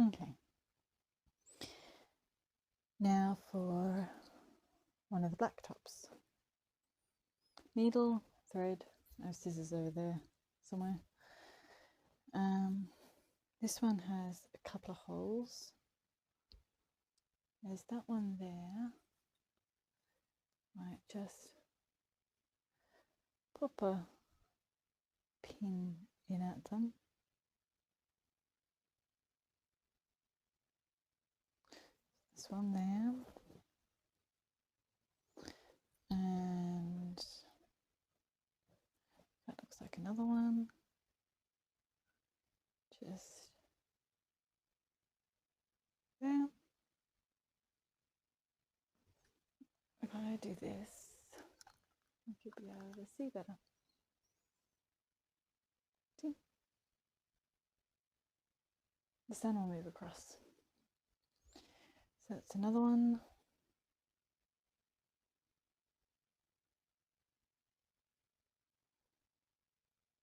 Okay. Now for one of the black tops. Needle, thread, I have scissors over there somewhere. This one has a couple of holes. There's that one there. Might just pop a pin in at them. This one there. And that looks like another one. Just there. If I do this, you should be able to see better. See? The sun will move across. So that's another one.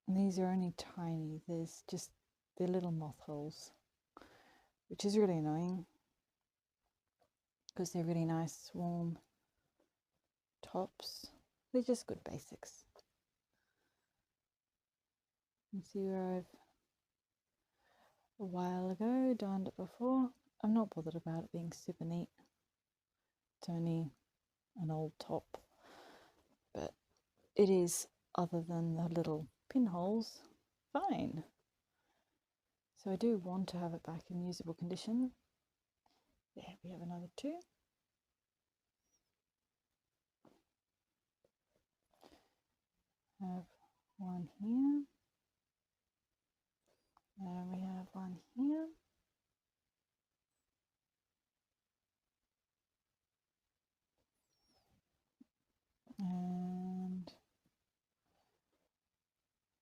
And these are only tiny. There's just the little moth holes, which is really annoying because they're really nice, warm tops. They're just good basics. You see where I've a while ago darned it before. I'm not bothered about it being super neat. It's only an old top, but it is, other than the little pinholes, fine. So I do want to have it back in usable condition. There, we have another two. Have one here. And we have one here. And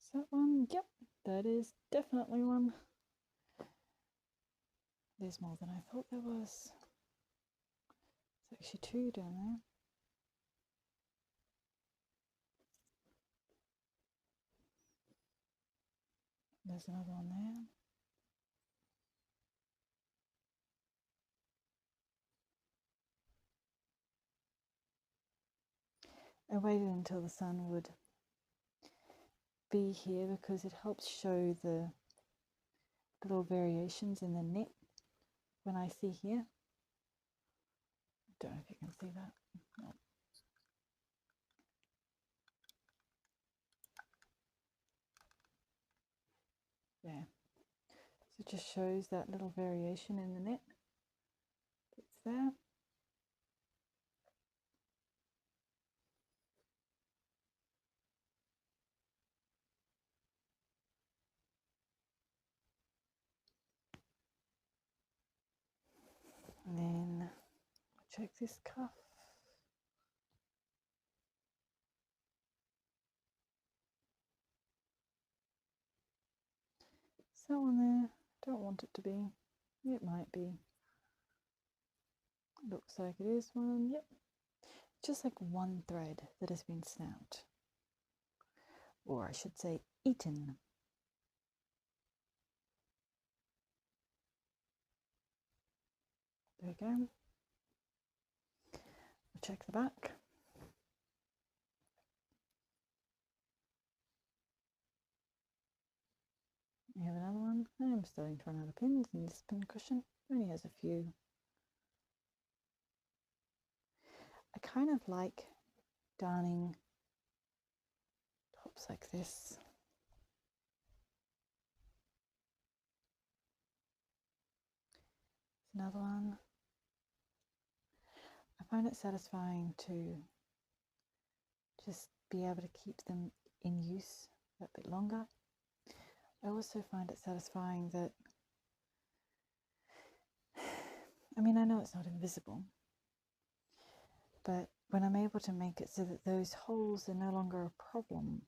is that one? Yep, that is definitely one. There's more than I thought there was. There's actually two down there. There's another one there. I waited until the sun would be here because it helps show the little variations in the knit when I see here. I don't know if you can see that. No. There. So it just shows that little variation in the knit that's there. And then check this cuff. Is that one there? Don't want it to be. It might be. Looks like it is one. Yep. Just like one thread that has been snapped. Or I should say eaten. There we go. We'll check the back. We have another one. I'm starting to run out of pins in this pin cushion. It only has a few. I kind of like darning tops like this. Another one. I find it satisfying to just be able to keep them in use a bit longer. I also find it satisfying that, I mean, I know it's not invisible, but when I'm able to make it so that those holes are no longer a problem,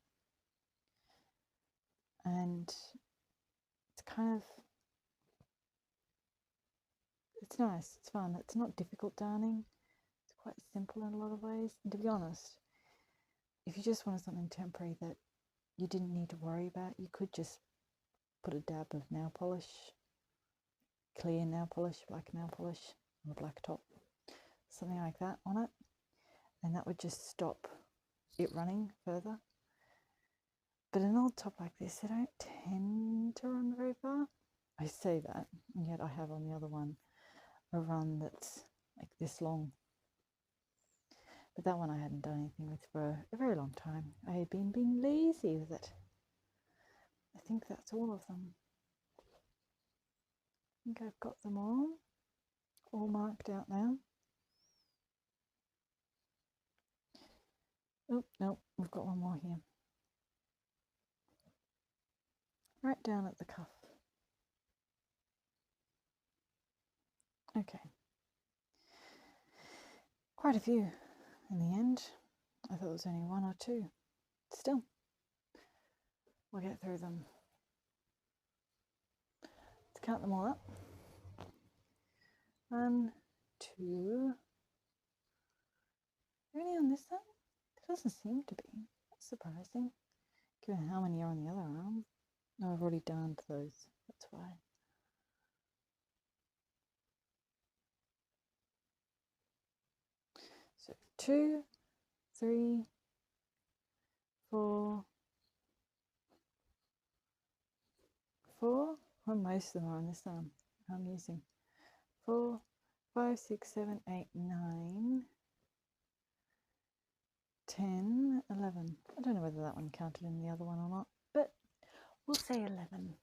and it's kind of, it's nice, it's fun, it's not difficult darning, it's quite simple in a lot of ways. And to be honest, if you just wanted something temporary that you didn't need to worry about, you could just put a dab of nail polish clear nail polish, black nail polish on a black top, something like that on it, and that would just stop it running further. But an old top like this, they don't tend to run very far. I say that, and yet I have on the other one a run that's like this long. But that one I hadn't done anything with for a very long time. I had been being lazy with it. I think that's all of them. I think I've got them all marked out now. Oh, no, we've got one more here. Right down at the cuff. Okay. Quite a few in the end. I thought it was only one or two. Still, we'll get through them. Let's count them all up. 1, 2. Only on this side? It doesn't seem to be. That's surprising, given how many are on the other arm. No, I've already darned those. That's why. So 2, 3, 4. Well, most of them are on this arm. I'm using 4, 5, 6, 7, 8, 9, 10, 11. I don't know whether that one counted in the other one or not, but we'll say 11.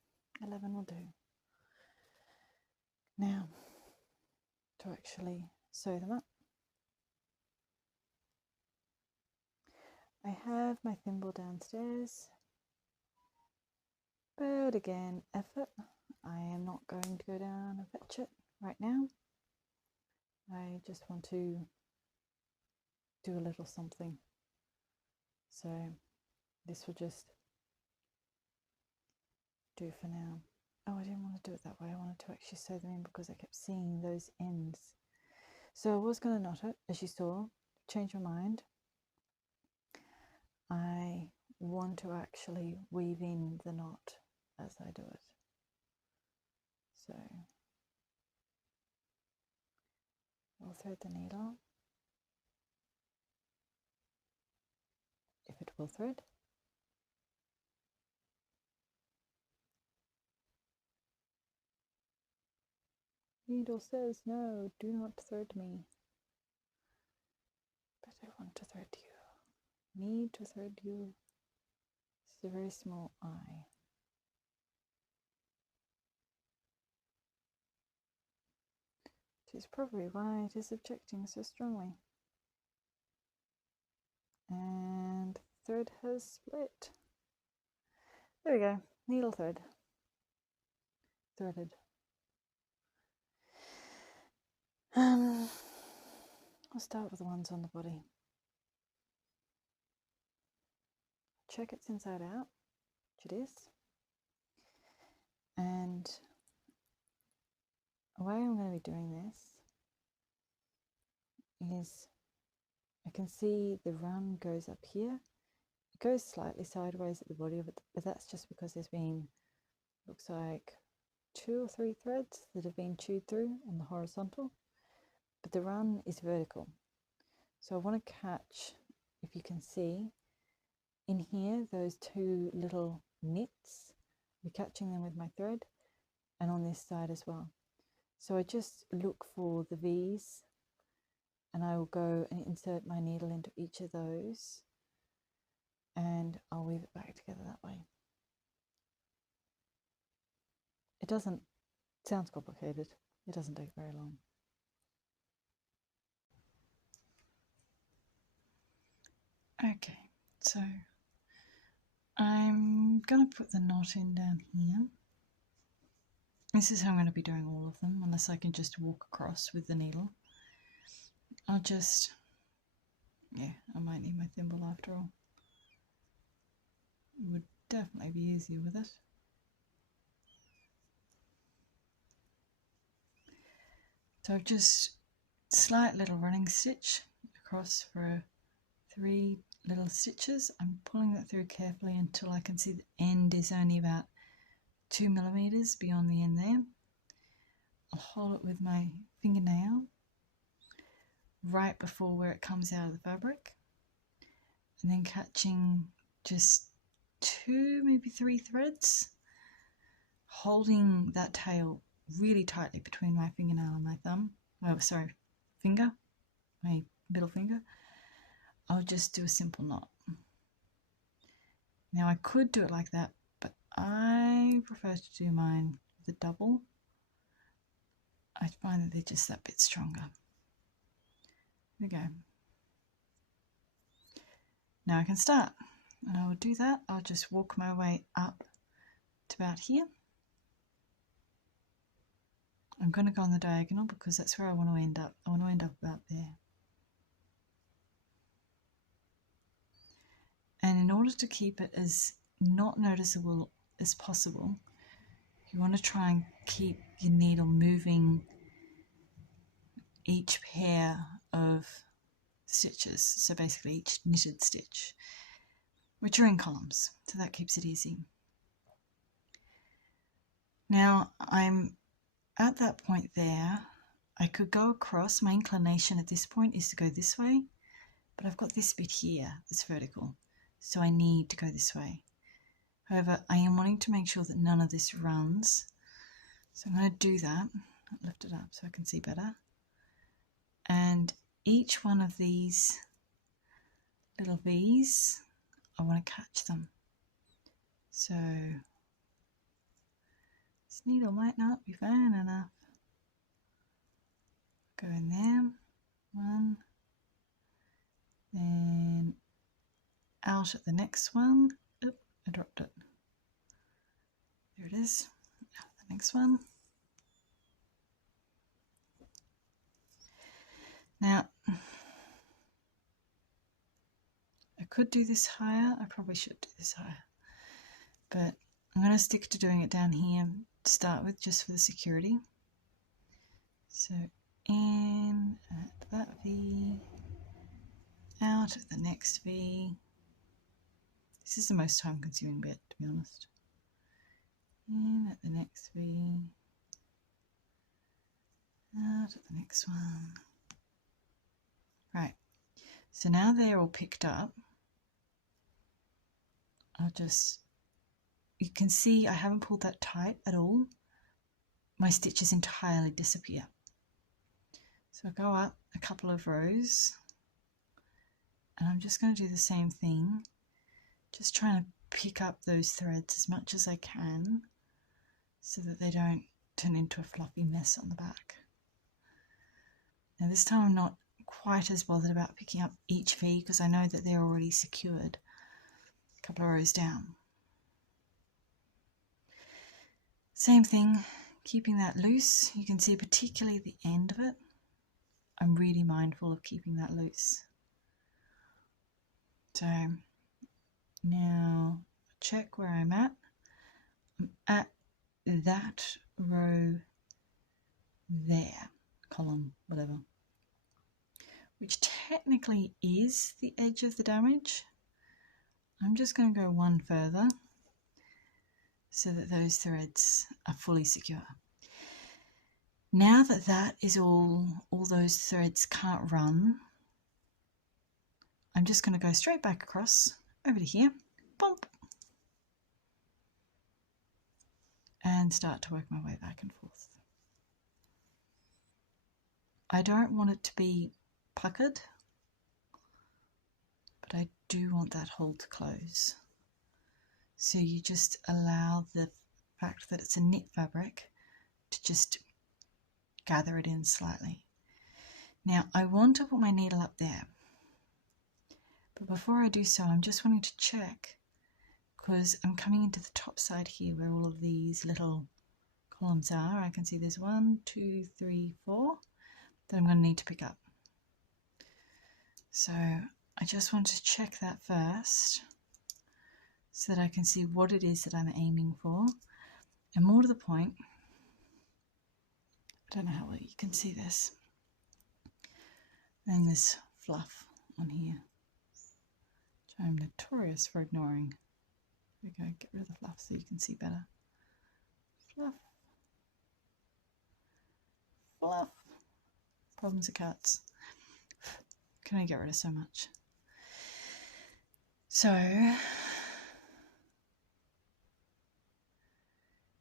11 will do. Now, to actually sew them up, I have my thimble downstairs, but again, effort. I am not going to go down and fetch it right now. I just want to do a little something. So this will just do for now. Oh, I didn't want to do it that way. I wanted to actually sew them in because I kept seeing those ends. So I was going to knot it, as you saw, change my mind. I want to actually weave in the knot as I do it. So I'll thread the needle, if it will thread. Needle says no, do not thread me. But I want to thread you. Need to thread you. This is a very small eye. Which is probably why it is objecting so strongly. And thread has split. There we go. Needle thread. Threaded. I'll start with the ones on the body. Check it's inside out, which it is. And the way I'm going to be doing this is I can see the run goes up here. It goes slightly sideways at the body of it, but that's just because there's been, looks like 2 or 3 threads that have been chewed through on the horizontal, but the run is vertical. So I want to catch, if you can see, in here, those 2 little knits. I'll be catching them with my thread, and on this side as well. So I just look for the V's, and I will go and insert my needle into each of those, and I'll weave it back together that way. It doesn't, sounds complicated, it doesn't take very long. Okay, so I'm going to put the knot in down here. This is how I'm going to be doing all of them, unless I can just walk across with the needle. I'll just, yeah, I might need my thimble after all. It would definitely be easier with it. So I've just slight little running stitch across for 3 little stitches. I'm pulling that through carefully until I can see the end is only about 2 millimeters beyond the end there. I'll hold it with my fingernail right before where it comes out of the fabric, and then catching just 2, maybe 3 threads, holding that tail really tightly between my fingernail and my thumb. Oh, sorry, finger, my middle finger. I'll just do a simple knot. Now I could do it like that, but I prefer to do mine with a double. I find that they're just that bit stronger. There we go. Now I can start, and I will do that. I'll just walk my way up to about here. I'm going to go on the diagonal because that's where I want to end up. I want to end up about there. And in order to keep it as not noticeable as possible, you want to try and keep your needle moving each pair of stitches, so basically each knitted stitch, which are in columns, so that keeps it easy. Now I'm at that point there. I could go across. My inclination at this point is to go this way, but I've got this bit here that's vertical, so I need to go this way. However, I am wanting to make sure that none of this runs, so I'm going to do that. I'll lift it up so I can see better. And each one of these little V's, I want to catch them. So this needle might not be fine enough. Go in there, 1, then out at the next one. Oop, I dropped it. There it is. Out at the next one. Now, I could do this higher. I probably should do this higher. But I'm going to stick to doing it down here to start with, just for the security. So in at that V, out at the next V. This is the most time consuming bit, to be honest. In at the next V, out at the next one. Right, so now they're all picked up. You can see I haven't pulled that tight at all. My stitches entirely disappear. So I go up a couple of rows, and I'm just going to do the same thing, just trying to pick up those threads as much as I can so that they don't turn into a fluffy mess on the back. Now this time I'm not quite as bothered about picking up each V because I know that they're already secured a couple of rows down. Same thing, keeping that loose. You can see particularly the end of it. I'm really mindful of keeping that loose. So now check where I'm at. I'm at that row there, column, whatever, which technically is the edge of the damage. I'm just going to go one further so that those threads are fully secure. Now that that is all those threads can't run, I'm just going to go straight back across over to here, bump, and start to work my way back and forth. I don't want it to be puckered, but I do want that hole to close. So you just allow the fact that it's a knit fabric to just gather it in slightly. Now I want to put my needle up there, but before I do so, I'm just wanting to check, because I'm coming into the top side here where all of these little columns are. I can see there's 1, 2, 3, 4 that I'm going to need to pick up. So I just want to check that first so that I can see what it is that I'm aiming for. And more to the point, I don't know how well you can see this, and this fluff on here, which I'm notorious for ignoring. There we go, get rid of the fluff so you can see better. Fluff. fluff. Problems of cats. Can I get rid of so much? So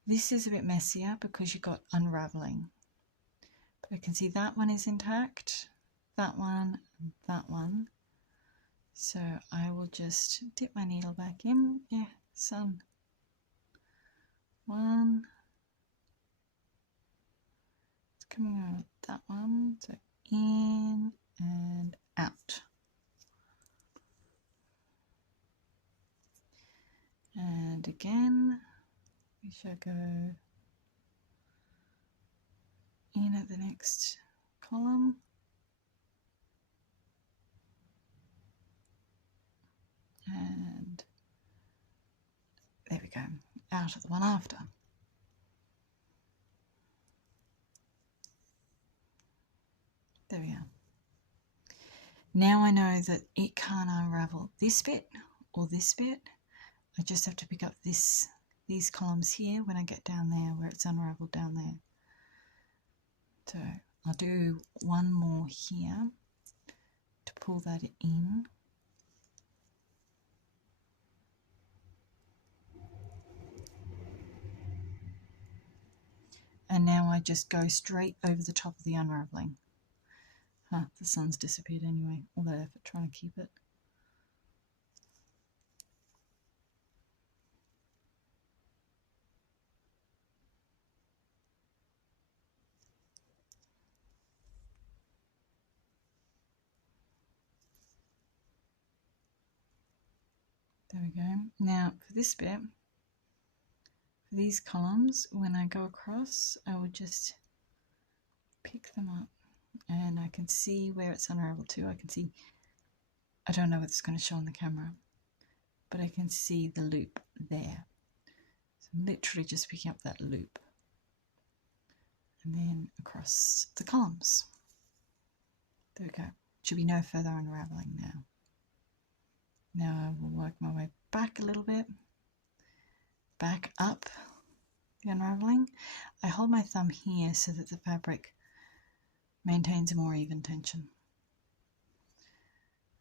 this is a bit messier because you've got unraveling. But I can see that one is intact, that one, and that one. So I will just dip my needle back in. Yeah, sun. One. It's coming out that one. So in and out. And again, we shall go in at the next column. And there we go, out of the one after. There we are. Now I know that it can't unravel this bit or this bit. I just have to pick up these columns here when I get down there where it's unraveled down there. So I'll do one more here to pull that in. And now I just go straight over the top of the unravelling. The sun's disappeared anyway, all that effort trying to keep it. There we go. Now for this bit, for these columns, when I go across, I will just pick them up and I can see where it's unraveled to. I can see, I don't know what it's going to show on the camera, but I can see the loop there. So I'm literally just picking up that loop and then across the columns. There we go. Should be no further unravelling now. Now I will work my way back a little bit, back up the unravelling. I hold my thumb here so that the fabric maintains a more even tension.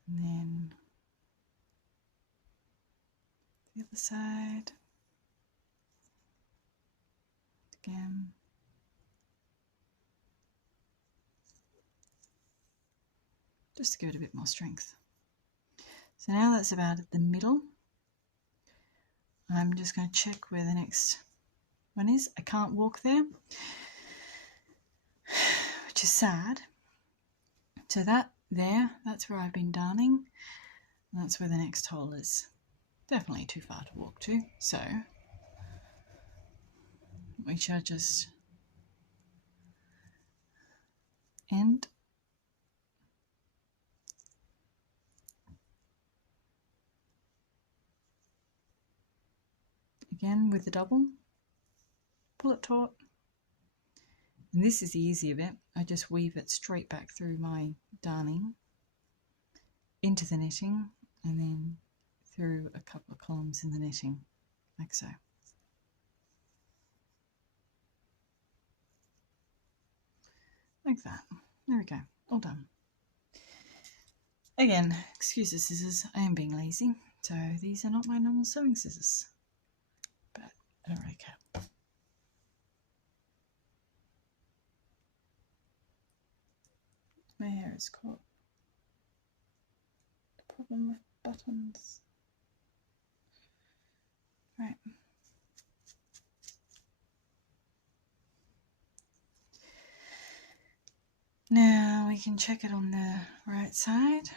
And then the other side. Again. Just to give it a bit more strength. So now that's about at the middle. I'm just going to check where the next one is. I can't walk there, which is sad. So that's where I've been darning. And that's where the next hole is. Definitely too far to walk to. So we shall just end. Again with the double, pull it taut, and this is the easier bit. I just weave it straight back through my darning into the knitting and then through a couple of columns in the knitting, like so. Like that. There we go, all done. Again, excuse the scissors, I am being lazy, so these are not my normal sewing scissors. I don't really care. My hair is caught. The problem with buttons. Right. Now we can check it on the right side.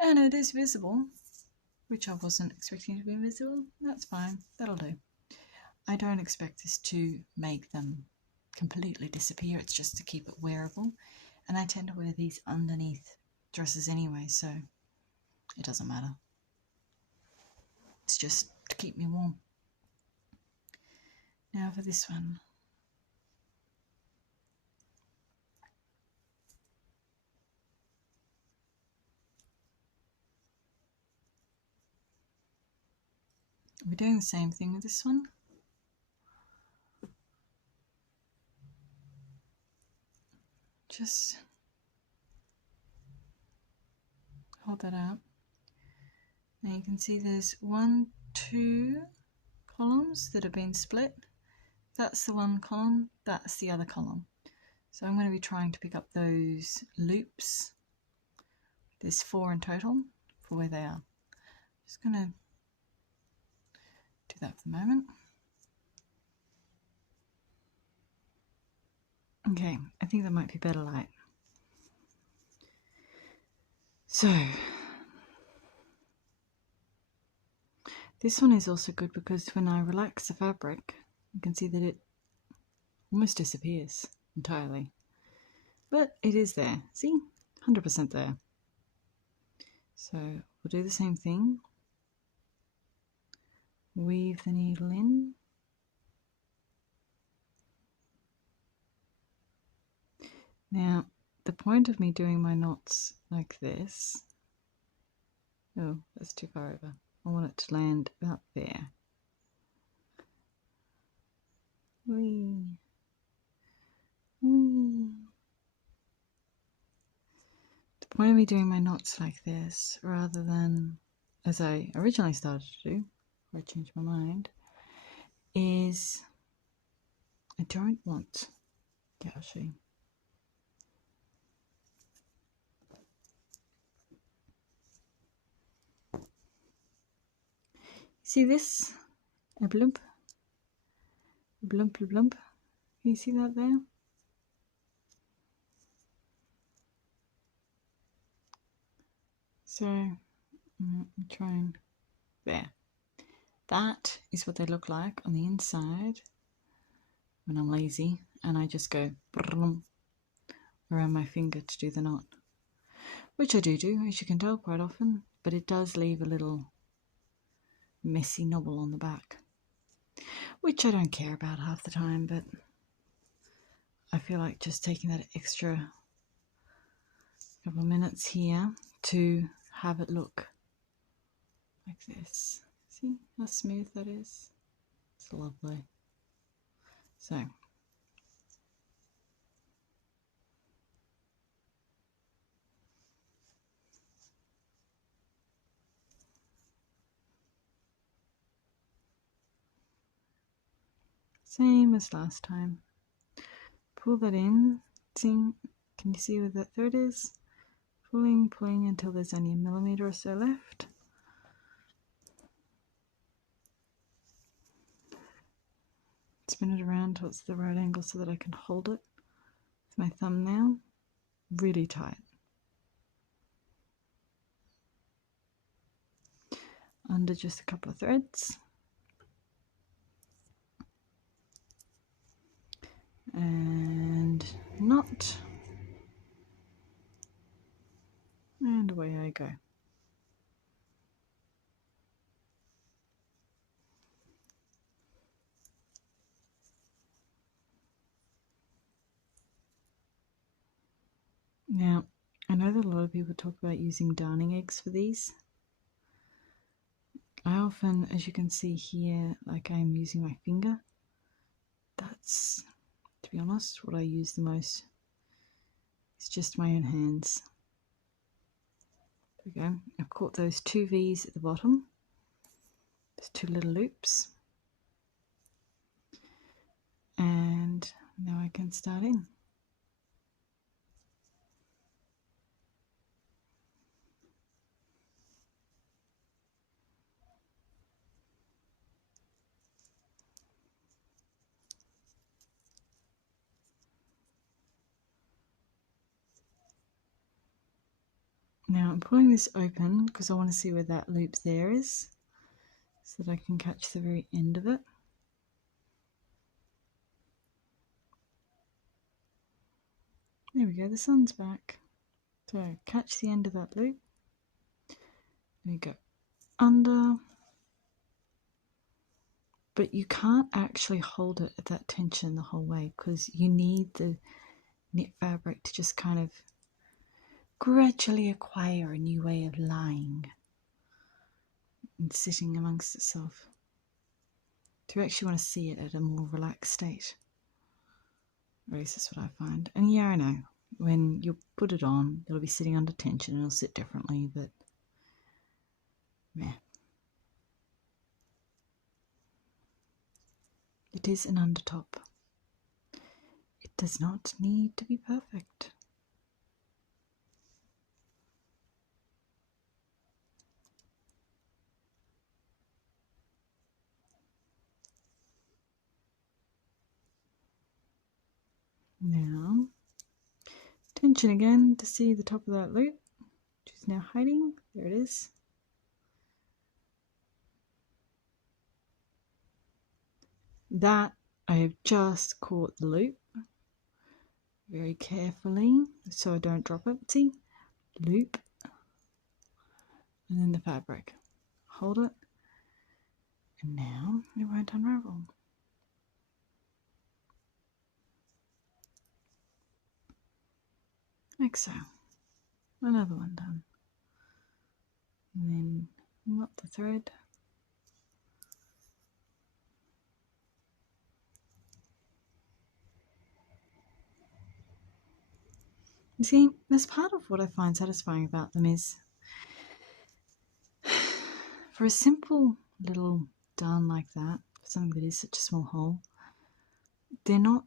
And it is visible, which I wasn't expecting to be visible. That's fine, that'll do. I don't expect this to make them completely disappear, it's just to keep it wearable. And I tend to wear these underneath dresses anyway, so it doesn't matter. It's just to keep me warm. Now for this one. We're doing the same thing with this one. just hold that up. Now you can see there's 1, 2 columns that have been split. That's the one column, that's the other column. So I'm going to be trying to pick up those loops. There's 4 in total for where they are. Just going to do that for the moment. Okay, I think that might be better light. So this one is also good because when I relax the fabric, you can see that it almost disappears entirely. But it is there. See? 100% there. So we'll do the same thing. Weave the needle in. Now, the point of me doing my knots like this, oh, that's too far over. I want it to land about there. Whee. Whee. The point of me doing my knots like this, rather than as I originally started to do, before I changed my mind, is I don't want, yeah, I'll show you. See this? A blump. A blump, a blump. Can you see that there? So, I'm trying there. That is what they look like on the inside when I'm lazy and I just go around my finger to do the knot. Which I do, as you can tell, quite often, but it does leave a little messy knobble on the back, which I don't care about half the time, but I feel like just taking that extra couple of minutes here to have it look like this. See how smooth that is? It's lovely. So same as last time. Pull that in. See, can you see where that thread is? Pulling, pulling until there's only 1 millimeter or so left. Spin it around till it's the right angle so that I can hold it with my thumb now. Really tight. Under just a couple of threads. And knot. And away I go. Now, I know that a lot of people talk about using darning eggs for these. I often, as you can see here, like I'm using my finger. That's, to be honest, what I use the most. It's just my own hands. There we go. I've caught those 2 V's at the bottom. There's 2 little loops. And now I can start in. Now I'm pulling this open because I want to see where that loop there is, so that I can catch the very end of it. There we go, the sun's back. So catch the end of that loop. There we go. Under. But you can't actually hold it at that tension the whole way because you need the knit fabric to just kind of gradually acquire a new way of lying and sitting amongst itself. Do you actually want to see it at a more relaxed state? Or at least that's what I find. And yeah, I know, when you put it on, it'll be sitting under tension and it'll sit differently, but yeah. It is an undertop. It does not need to be perfect. Now, tension again to see the top of that loop, which is now hiding. There it is. That I have just caught the loop very carefully so I don't drop it. See? Loop. And then the fabric. Hold it. And now it won't unravel. Like so. Another one done. And then knot the thread. You see, that's part of what I find satisfying about them is for a simple little darn like that, for something that is such a small hole, they're not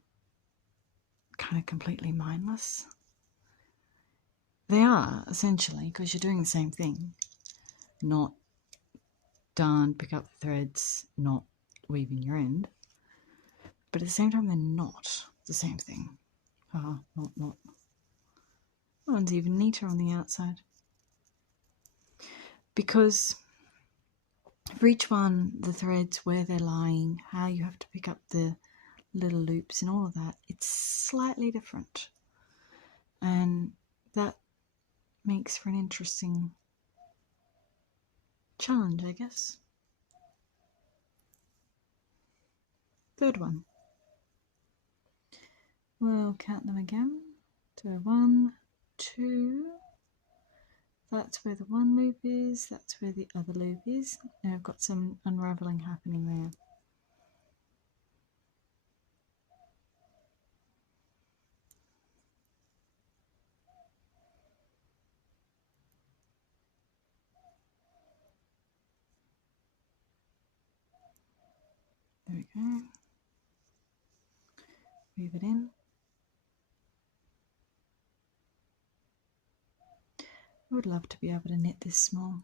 kind of completely mindless. They are, essentially, because you're doing the same thing. Not darn, pick up the threads, not weaving your end. But at the same time, they're not the same thing. Not. One's even neater on the outside. Because for each one, the threads, where they're lying, how you have to pick up the little loops and all of that, it's slightly different. And that makes for an interesting challenge, I guess. Third one. We'll count them again. So 1, 2. That's where the one loop is. That's where the other loop is. Now I've got some unraveling happening there. There we go. Weave it in. I would love to be able to knit this small.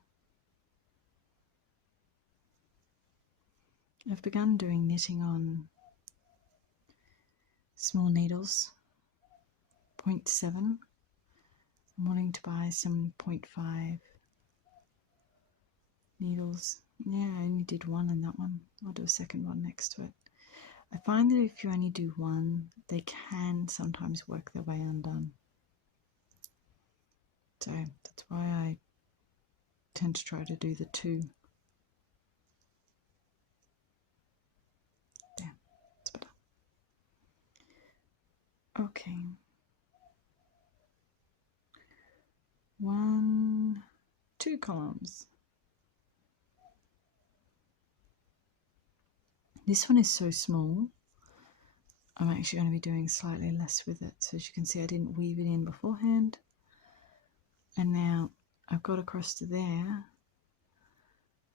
I've begun doing knitting on small needles, 0.7. I'm wanting to buy some 0.5 needles. Yeah, I only did one in that one. I'll do a second one next to it. I find that if you only do one, they can sometimes work their way undone. So that's why I tend to try to do the 2. There, that's better. Okay. 1, 2 columns. This one is so small, I'm actually going to be doing slightly less with it. So as you can see, I didn't weave it in beforehand. And now I've got across to there.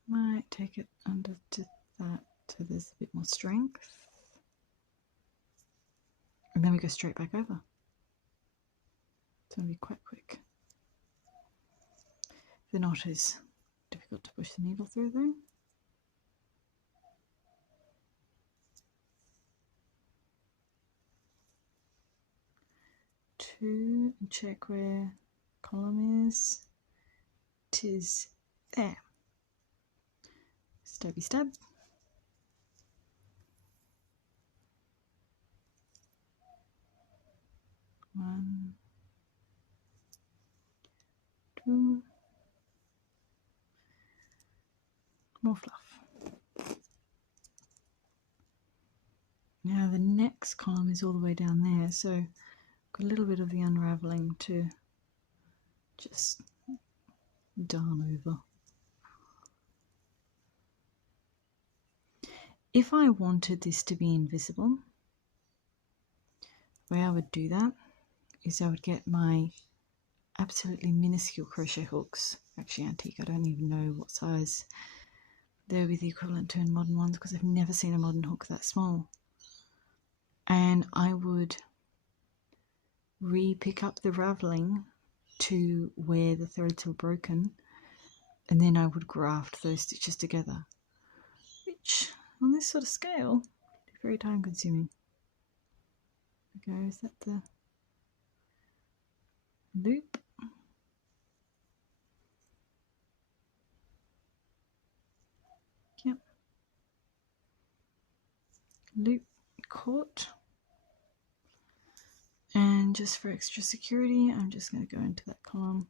Might take it under to that so there's a bit more strength. And then we go straight back over. It's going to be quite quick. The knot is difficult to push the needle through though. Two, and check where column is. Tis there. Stabby stab. One, 2. More fluff. Now the next column is all the way down there, so I've got a little bit of the unraveling to just darn over. If I wanted this to be invisible, the way I would do that is I would get my absolutely minuscule crochet hooks, actually antique, I don't even know what size they would be the equivalent to in modern ones because I've never seen a modern hook that small. And I would re-pick up the ravelling to where the threads were broken, and then I would graft those stitches together, which on this sort of scale is very time consuming. Okay, is that the loop? Yep. Loop caught. And just for extra security, I'm just going to go into that column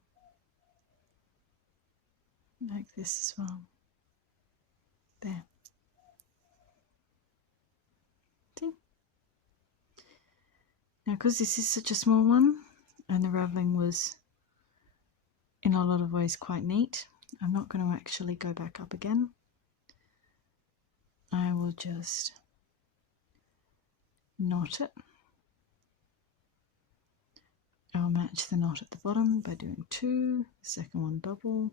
like this as well. There. See? Now, because this is such a small one and the ravelling was in a lot of ways quite neat, I'm not going to actually go back up again. I will just knot it. I'll match the knot at the bottom by doing 2, the second one double.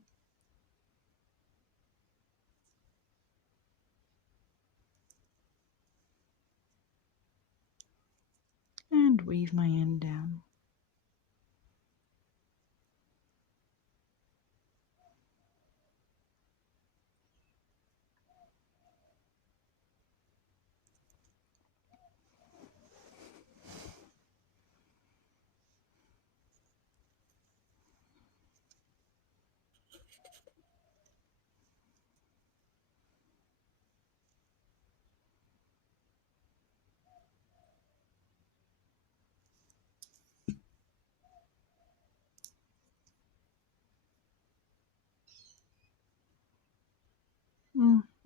And weave my end down.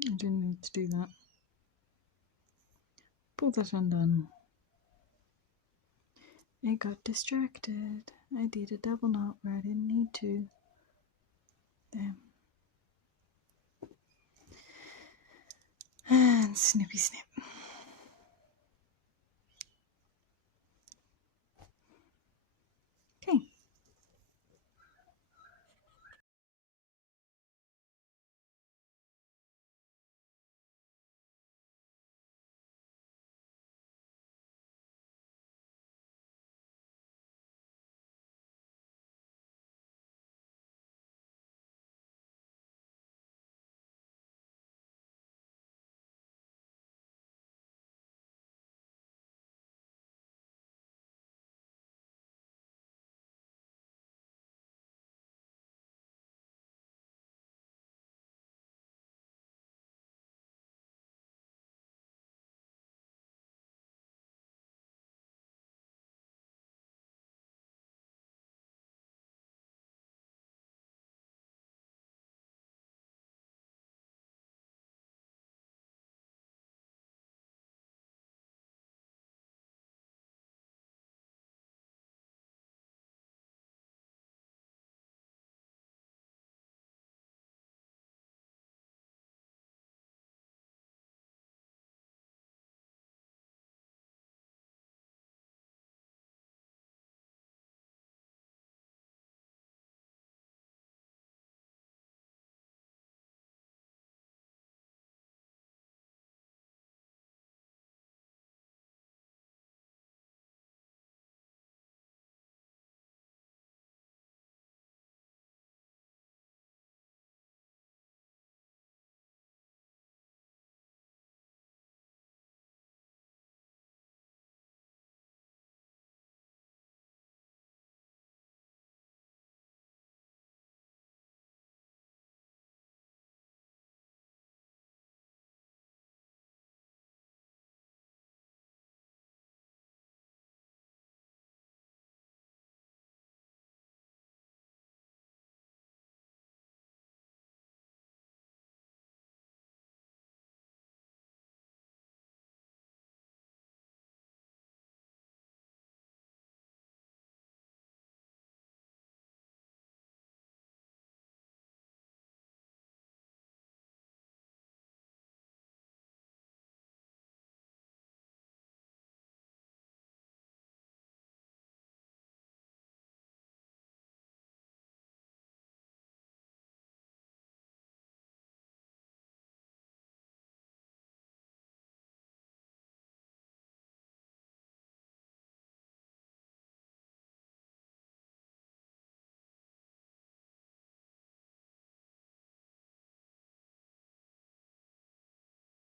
I didn't need to do that. Pull that undone. I got distracted. I did a double knot where I didn't need to. There. And snippy snip.